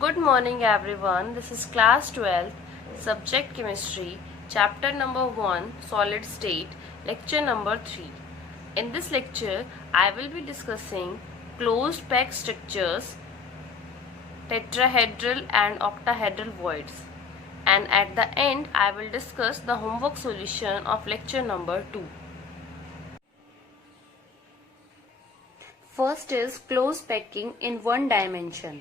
Good morning everyone. This is class 12, subject chemistry, chapter number 1, solid state, lecture number 3. In this lecture, I will be discussing closed pack structures, tetrahedral and octahedral voids. And at the end, I will discuss the homework solution of lecture number 2. First is closed packing in one dimension.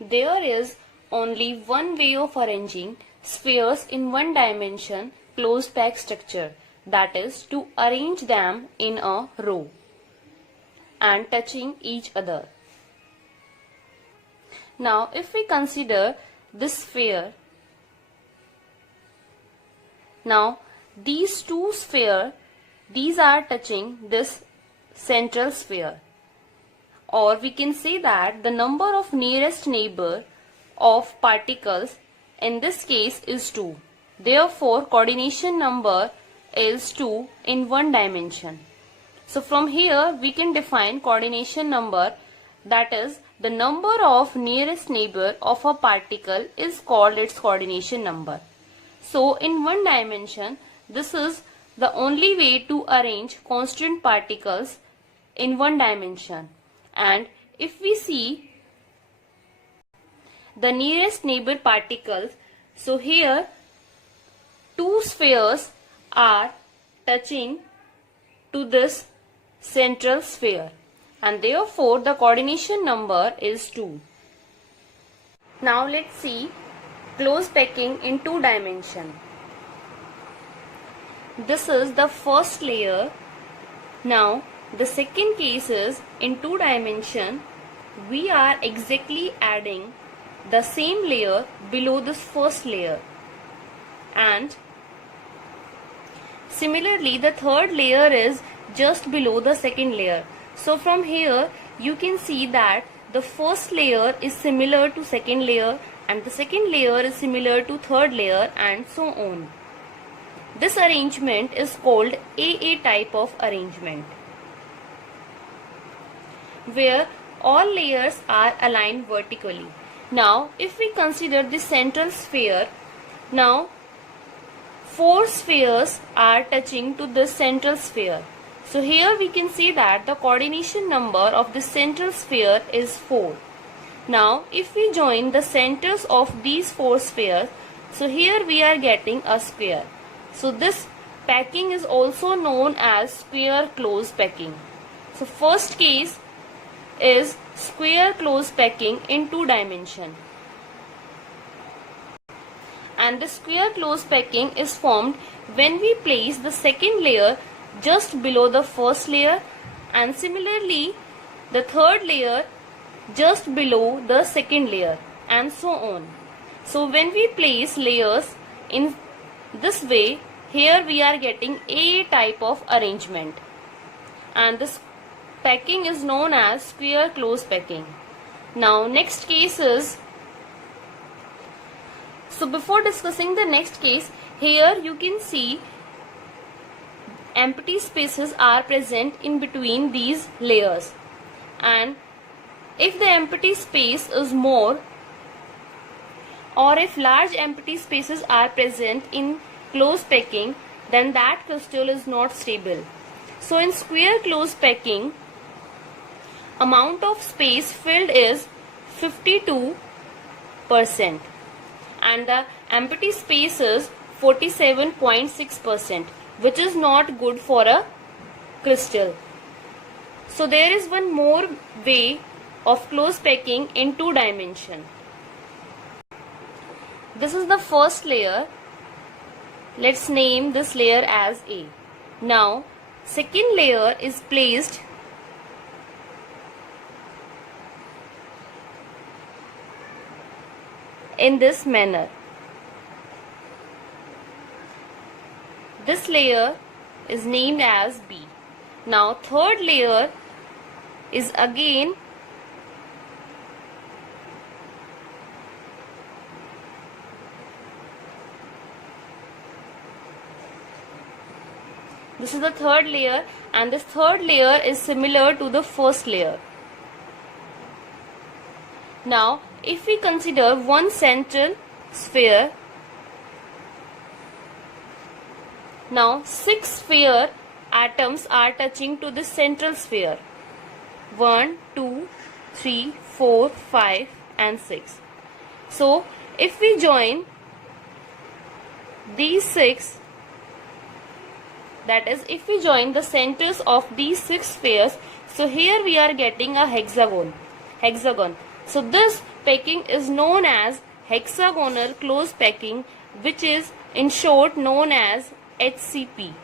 There is only one way of arranging spheres in one dimension closed pack structure, that is to arrange them in a row and touching each other. Now if we consider this sphere, now these two spheres, these are touching this central sphere. Or we can say that the number of nearest neighbor of particles in this case is 2. Therefore, coordination number is 2 in one dimension. So from here we can define coordination number, that is the number of nearest neighbor of a particle is called its coordination number. So in one dimension, this is the only way to arrange constant particles in one dimension. And if we see the nearest neighbor particles, so here two spheres are touching to this central sphere and therefore the coordination number is 2. Now let's see close packing in two dimension. This is the first layer. Now the second case is in two dimension, we are exactly adding the same layer below this first layer, and similarly the third layer is just below the second layer. So from here you can see that the first layer is similar to second layer and the second layer is similar to third layer and so on. This arrangement is called AA type of arrangement, where all layers are aligned vertically. Now if we consider the central sphere, now 4 spheres are touching to the central sphere. So here we can see that the coordination number of the central sphere is 4. Now if we join the centers of these 4 spheres, so here we are getting a square. So this packing is also known as square close packing. So first case is square close packing in two dimension, and the square close packing is formed when we place the second layer just below the first layer and similarly the third layer just below the second layer and so on. So when we place layers in this way, here we are getting A type of arrangement, and this packing is known as square close packing. Now next case is, so before discussing the next case, here you can see empty spaces are present in between these layers, and if the empty space is more or if large empty spaces are present in close packing, then that crystal is not stable. So in square close packing, amount of space filled is 52% and the empty space is 47.6%, which is not good for a crystal. So there is one more way of close packing in two dimension. This is the first layer. Let's name this layer as A. Now second layer is placed in this manner. This layer is named as B. Now third layer is again this is the third layer, and this third layer is similar to the first layer. Now, if we consider one central sphere, now 6 sphere atoms are touching to this central sphere. 1, 2, 3, 4, 5 and 6. So, if we join these 6, that is, if we join the centers of these 6 spheres, so here we are getting a hexagon. So this packing is known as hexagonal close packing, which is in short known as HCP.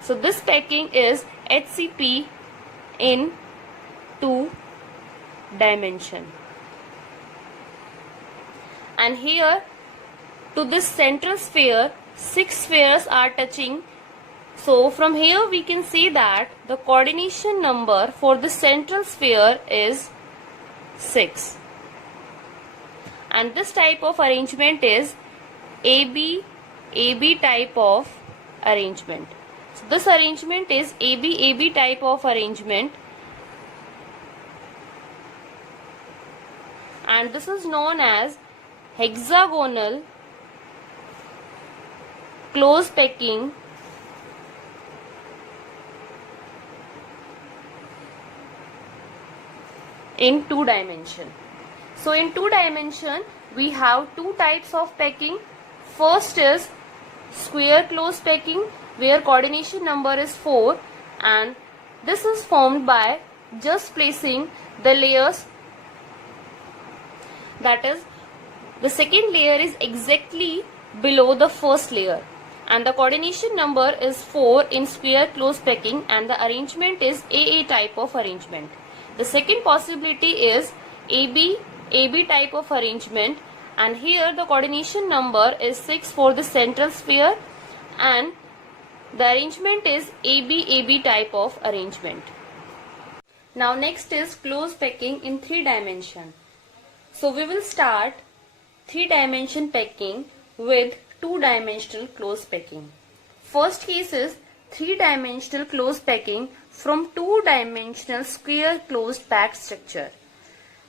So this packing is HCP in 2 dimension. And here to this central sphere, 6 spheres are touching. So from here we can see that the coordination number for the central sphere is 6. And this type of arrangement is AB type of arrangement. So this arrangement is AB type of arrangement, and this is known as hexagonal close packing in 2 dimension. So in 2 dimension we have 2 types of packing. First is square close packing, where coordination number is 4, and this is formed by just placing the layers, that is, the second layer is exactly below the first layer, and the coordination number is 4 in square close packing, and the arrangement is AA type of arrangement. The second possibility is AB type of arrangement, and here the coordination number is 6 for the central sphere, and the arrangement is AB type of arrangement. Now next is close packing in 3 dimension. So we will start 3 dimension packing with 2 dimensional close packing. First case is 3 dimensional close packing from 2 dimensional square closed pack structure.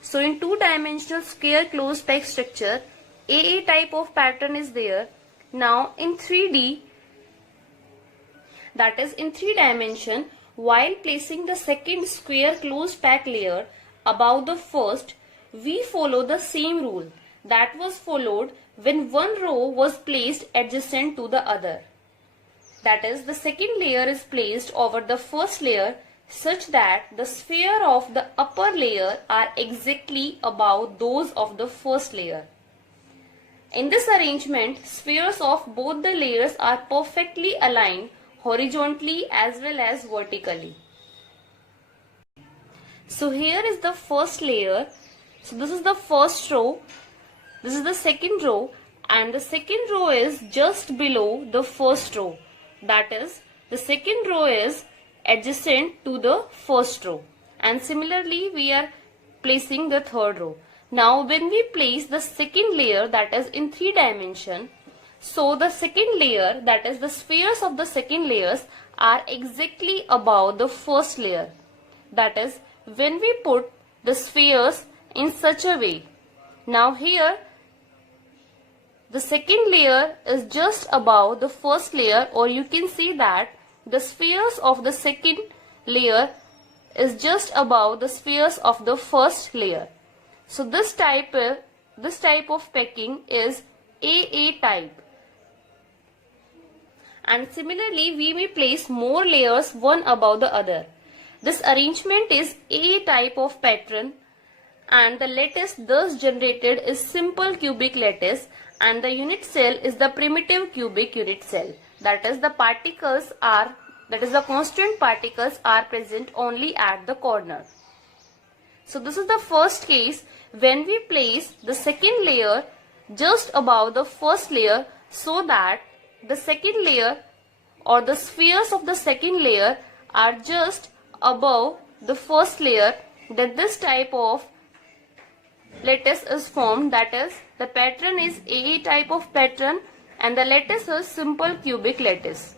So in 2 dimensional square closed pack structure, AA type of pattern is there. Now in 3D, that is in 3 dimension, while placing the second square closed pack layer above the first, we follow the same rule that was followed when one row was placed adjacent to the other. That is, the second layer is placed over the first layer such that the sphere of the upper layer are exactly above those of the first layer. In this arrangement, spheres of both the layers are perfectly aligned horizontally as well as vertically. So here is the first layer. So this is the first row, this is the second row, and the second row is just below the first row. That is, the second row is adjacent to the first row, and similarly we are placing the third row. Now when we place the second layer, that is in 3 dimension, so the second layer, that is the spheres of the second layers, are exactly above the first layer. That is, when we put the spheres in such a way, now here the second layer is just above the first layer, or you can see that the spheres of the second layer is just above the spheres of the first layer. So this type of packing is AA type. And similarly we may place more layers one above the other. This arrangement is A type of pattern, and the lattice thus generated is simple cubic lattice, and the unit cell is the primitive cubic unit cell. That is, the constant particles are present only at the corner. So this is the first case when we place the second layer just above the first layer, so that the second layer or the spheres of the second layer are just above the first layer. Then this type of lattice is formed, that is, the pattern is AA type of pattern, and the lattice is simple cubic lattice.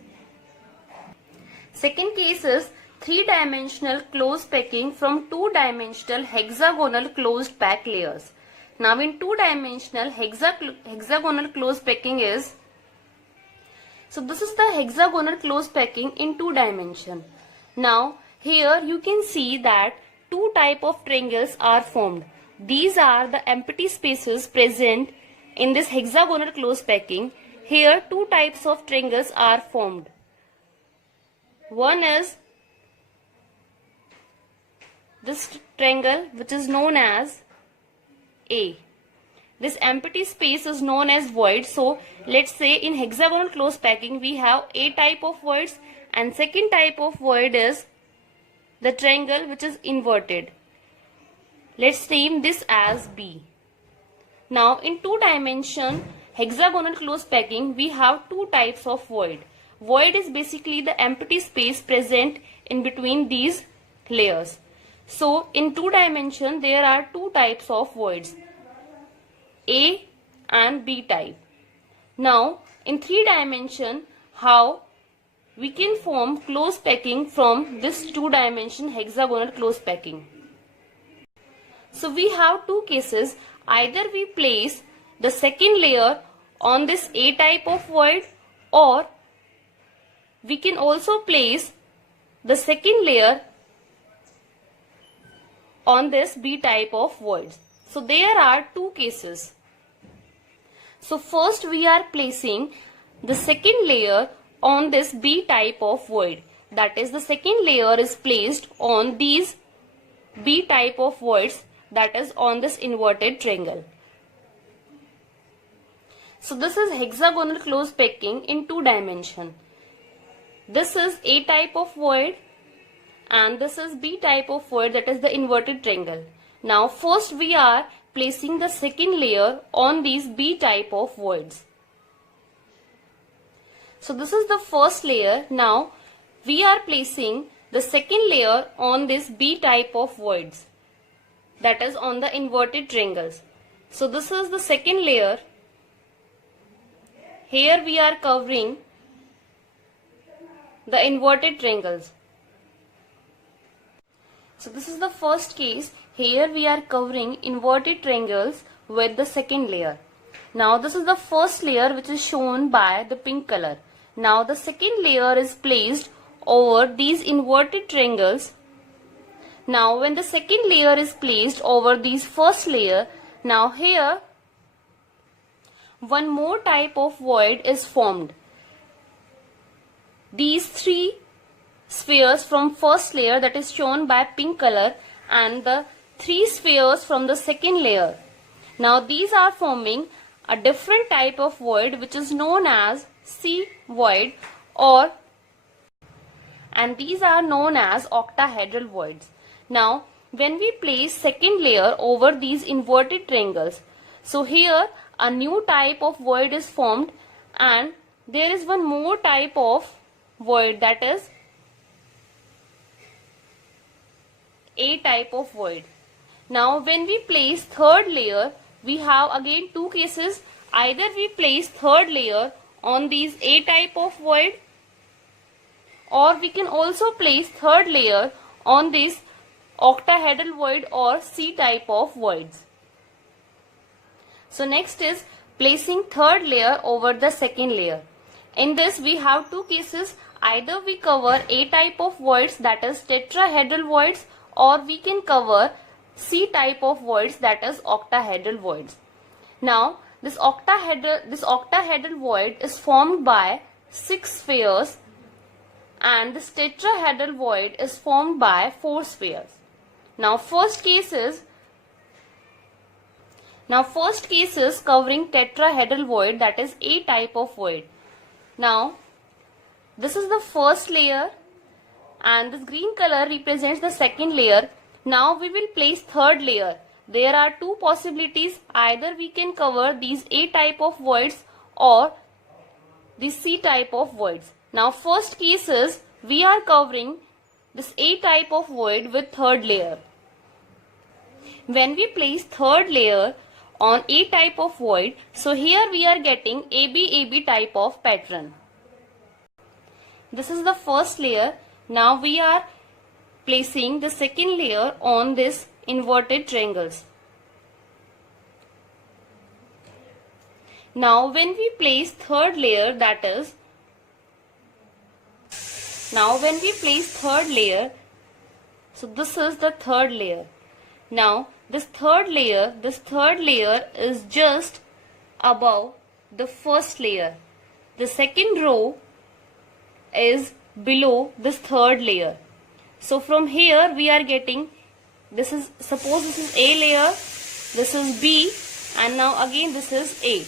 Second case is 3-dimensional close packing from 2-dimensional hexagonal closed pack layers. Now in two-dimensional hexagonal close packing is, so this is the hexagonal close packing in two dimension. Now here you can see that two type of triangles are formed. These are the empty spaces present in this hexagonal close packing. Here two types of triangles are formed. One is this triangle which is known as A. This empty space is known as void. So let's say in hexagonal close packing we have A type of voids, and second type of void is the triangle which is inverted. Let's name this as B. Now in two dimension hexagonal close packing we have two types of void. Void is basically the empty space present in between these layers. So in two dimension there are two types of voids, A and B type. Now in three dimension, how we can form close packing from this two dimension hexagonal close packing. So we have two cases. Either we place the second layer on this A type of void, or we can also place the second layer on this B type of voids. So there are two cases. So first we are placing the second layer on this B type of void. That is, the second layer is placed on these B type of voids, that is on this inverted triangle. So this is hexagonal close packing in two dimension. This is A type of void and this is B type of void, that is the inverted triangle. Now first we are placing the second layer on these B type of voids. So this is the first layer. Now we are placing the second layer on this B type of voids, that is on the inverted triangles. So this is the second layer. Here we are covering the inverted triangles. So this is the first case. Here we are covering inverted triangles with the second layer. Now this is the first layer which is shown by the pink color. Now the second layer is placed over these inverted triangles. Now when the second layer is placed over these first layer, now here one more type of void is formed. These three spheres from first layer, that is shown by pink color, and the three spheres from the second layer. Now these are forming a different type of void which is known as C void, and these are known as octahedral voids. Now when we place second layer over these inverted triangles, so here a new type of void is formed, and there is one more type of void, that is A type of void. Now when we place third layer, we have again two cases. Either we place third layer on these A type of void, or we can also place third layer on this octahedral void or C type of voids. So next is placing third layer over the second layer. In this we have two cases. Either we cover A type of voids, that is tetrahedral voids, or we can cover C type of voids, that is octahedral voids. Now this octahedral void is formed by 6 spheres, and this tetrahedral void is formed by 4 spheres. Now first case is covering tetrahedral void, that is A type of void. Now this is the first layer, and this green color represents the second layer. Now we will place third layer. There are two possibilities. Either we can cover these A type of voids or the C type of voids. Now first case is we are covering this A type of void with third layer. When we place third layer on A type of void, so here we are getting AB type of pattern. This is the first layer. Now we are placing the second layer on this inverted triangles. Now when we place third layer, that is, now when we place third layer, so this is the third layer. Now this third layer is just above the first layer. The second row is below this third layer. So from here we are getting, this is, suppose this is A layer, this is B, and now again this is A.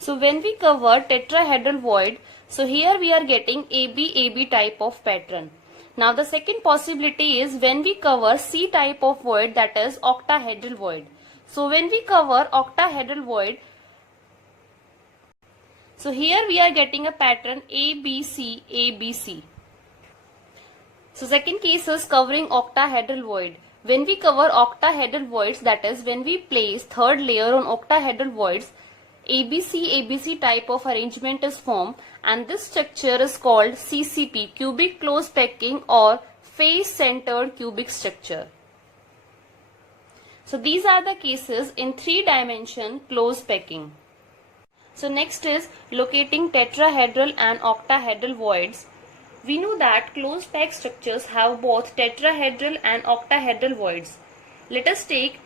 So when we cover tetrahedral void, so here we are getting AB type of pattern. Now the second possibility is when we cover C type of void, that is octahedral void. So when we cover octahedral void, so here we are getting a pattern ABC, ABC. So second case is covering octahedral void. When we cover octahedral voids, that is when we place third layer on octahedral voids, ABC type of arrangement is formed, and this structure is called CCP, cubic close packing, or face centered cubic structure. So these are the cases in 3-dimension close packing. So next is locating tetrahedral and octahedral voids. We know that close packed structures have both tetrahedral and octahedral voids. Let us take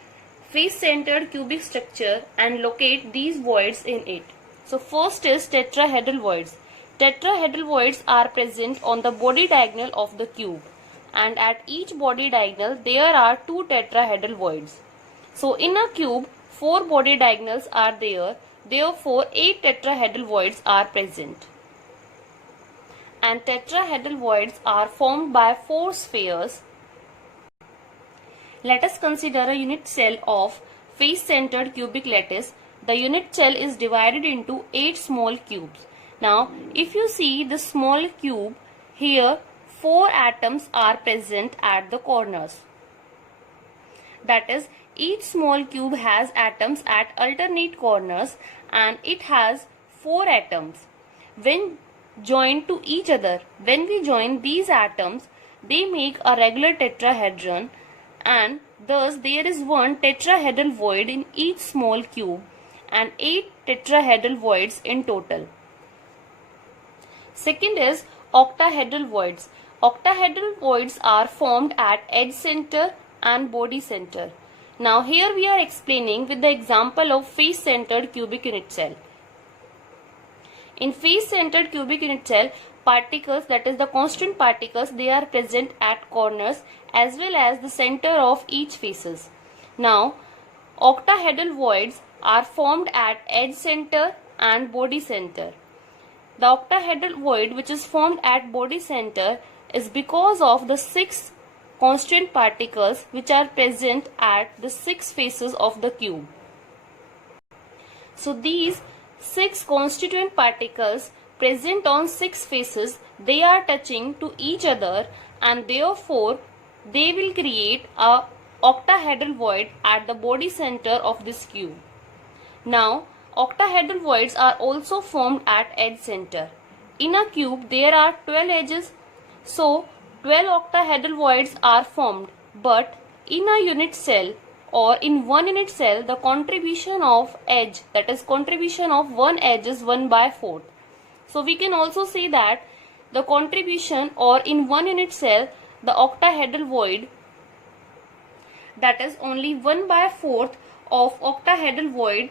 face-centered cubic structure and locate these voids in it. So first is tetrahedral voids. Tetrahedral voids are present on the body diagonal of the cube, and at each body diagonal there are 2 tetrahedral voids. So in a cube 4 body diagonals are there, therefore 8 tetrahedral voids are present. And tetrahedral voids are formed by 4 spheres. Let us consider a unit cell of face-centered cubic lattice. The unit cell is divided into 8 small cubes. Now, if you see the small cube, here 4 atoms are present at the corners. That is, each small cube has atoms at alternate corners, and it has 4 atoms. When joined to each other, when we join these atoms, they make a regular tetrahedron, and thus there is one tetrahedral void in each small cube and 8 tetrahedral voids in total. Second is octahedral voids. Octahedral voids are formed at edge center and body center. Now here we are explaining with the example of face-centered cubic unit cell. In face-centered cubic unit cell, particles, that is the constant particles, they are present at corners as well as the center of each faces. Now octahedral voids are formed at edge center and body center. The octahedral void which is formed at body center is because of the 6 constant particles which are present at the 6 faces of the cube. So these 6 constituent particles present on 6 faces, they are touching to each other, and therefore they will create a octahedral void at the body center of this cube. Now octahedral voids are also formed at edge center. In a cube there are 12 edges, so 12 octahedral voids are formed, but in a unit cell or in one unit cell, the contribution of edge, that is contribution of one edge, is 1/4. So we can also say that the contribution, or in one unit cell, the octahedral void, that is only 1/4 of octahedral void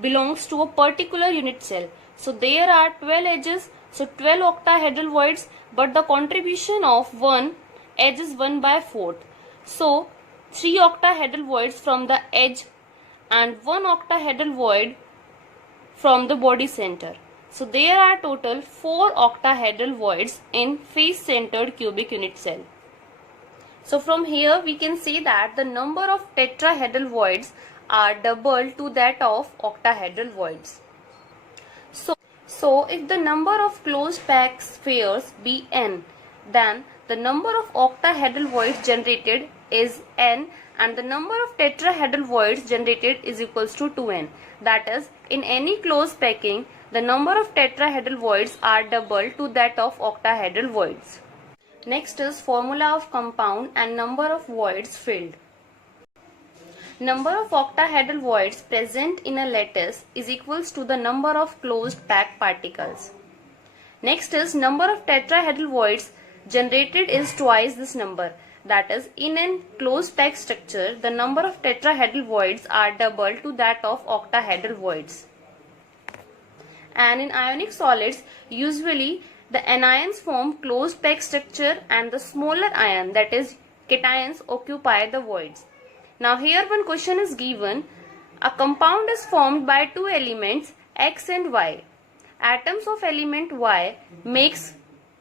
belongs to a particular unit cell. So there are 12 edges, so 12 octahedral voids, but the contribution of one edge is 1/4. So 3 octahedral voids from the edge and 1 octahedral void from the body center. So there are total 4 octahedral voids in face-centered cubic unit cell. So from here we can say that the number of tetrahedral voids are double to that of octahedral voids. So if the number of closed packed spheres be n, then the number of octahedral voids generated is n, and the number of tetrahedral voids generated is equals to 2n. That is, in any closed packing, the number of tetrahedral voids are double to that of octahedral voids. Next is formula of compound and number of voids filled. Number of octahedral voids present in a lattice is equals to the number of closed packed particles. Next is number of tetrahedral voids generated is twice this number. That is, in a closed packed structure, the number of tetrahedral voids are double to that of octahedral voids. And in ionic solids, usually the anions form closed packed structure and the smaller ion, that is cations, occupy the voids. Now here one question is given. A compound is formed by two elements X and Y. Atoms of element Y makes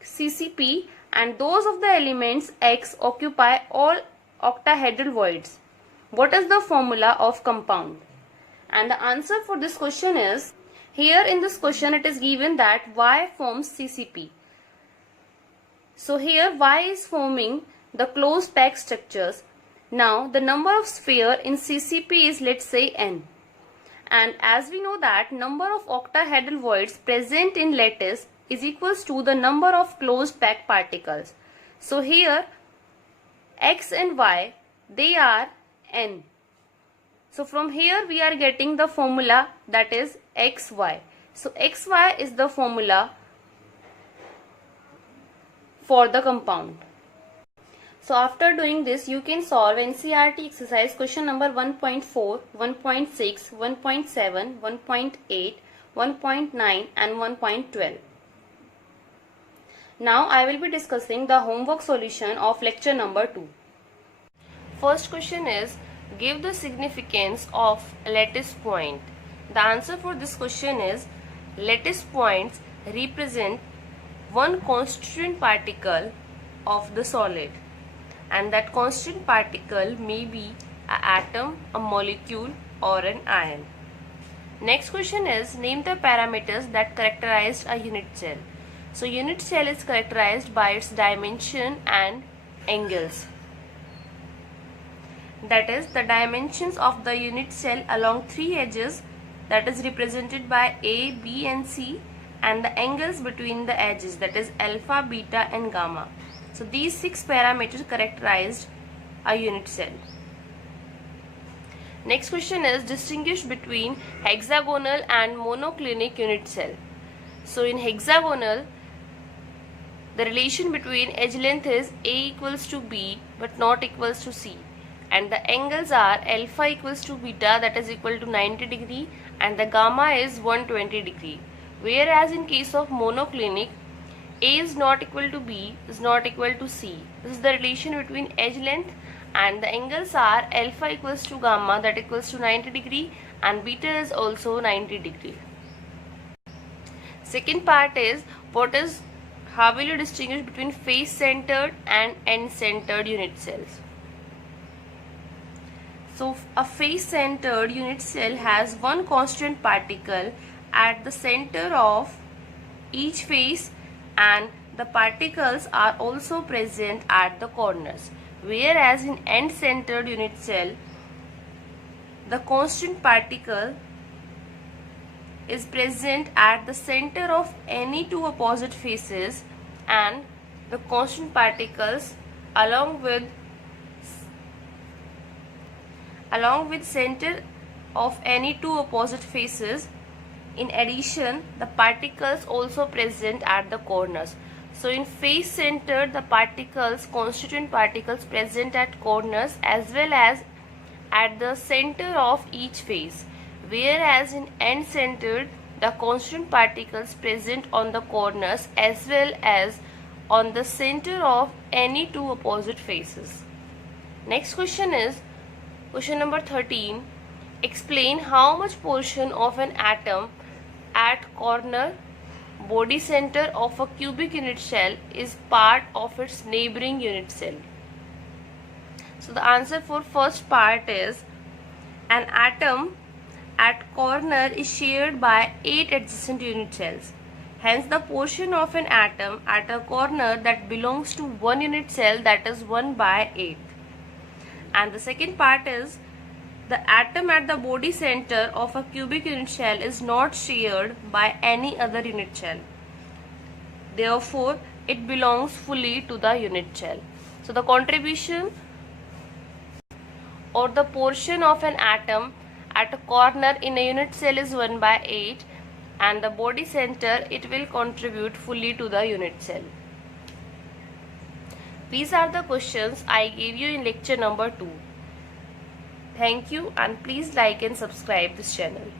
CCP and those of the elements X occupy all octahedral voids. What is the formula of compound? And the answer for this question is, here in this question it is given that Y forms CCP. So here Y is forming the closed packed structures. Now the number of sphere in CCP is, let's say, n. And as we know that number of octahedral voids present in lattice is equals to the number of closed packed particles. So here X and Y, they are n. So from here we are getting the formula, that is XY. So XY is the formula for the compound. So after doing this, you can solve NCERT exercise question number 1.4, 1.6, 1.7, 1.8, 1.9 and 1.12. Now I will be discussing the homework solution of lecture number 2. First question is, give the significance of lattice point. The answer for this question is, lattice points represent one constituent particle of the solid, and that constituent particle may be an atom, a molecule or an ion. Next question is, name the parameters that characterize a unit cell. So unit cell is characterized by its dimension and angles. That is, the dimensions of the unit cell along three edges, that is represented by A, B and C, and the angles between the edges, that is alpha, beta and gamma. So these 6 parameters characterized a unit cell. Next question is, distinguish between hexagonal and monoclinic unit cell. So in hexagonal, the relation between edge length is A equals to B but not equals to C, and the angles are alpha equals to beta, that is equal to 90 degree, and the gamma is 120 degree. Whereas in case of monoclinic, A is not equal to B is not equal to C. This is the relation between edge length, and the angles are alpha equals to gamma, that equals to 90 degree, and beta is also 90 degree. Second part is, how will you distinguish between face centered and end centered unit cells? So a face centered unit cell has one constant particle at the center of each face, and the particles are also present at the corners. Whereas in end centered unit cell, the constant particle is present at the center of any two opposite faces, and the constant particles along with center of any two opposite faces. In addition, the particles also present at the corners. So in face centered, the constituent particles present at corners as well as at the center of each face. Whereas in end centered, the constituent particles present on the corners as well as on the center of any two opposite faces. Next question is question number 13. Explain how much portion of an atom at corner body center of a cubic unit cell is part of its neighboring unit cell. So the answer for first part is, an atom at corner is shared by 8 adjacent unit cells. Hence the portion of an atom at a corner that belongs to one unit cell, that is 1 by 8. And the second part is, the atom at the body center of a cubic unit cell is not shared by any other unit cell. Therefore, it belongs fully to the unit cell. So the contribution or the portion of an atom at a corner in a unit cell is 1 by 8 and the body center, it will contribute fully to the unit cell. These are the questions I gave you in lecture number 2. Thank you and please like and subscribe this channel.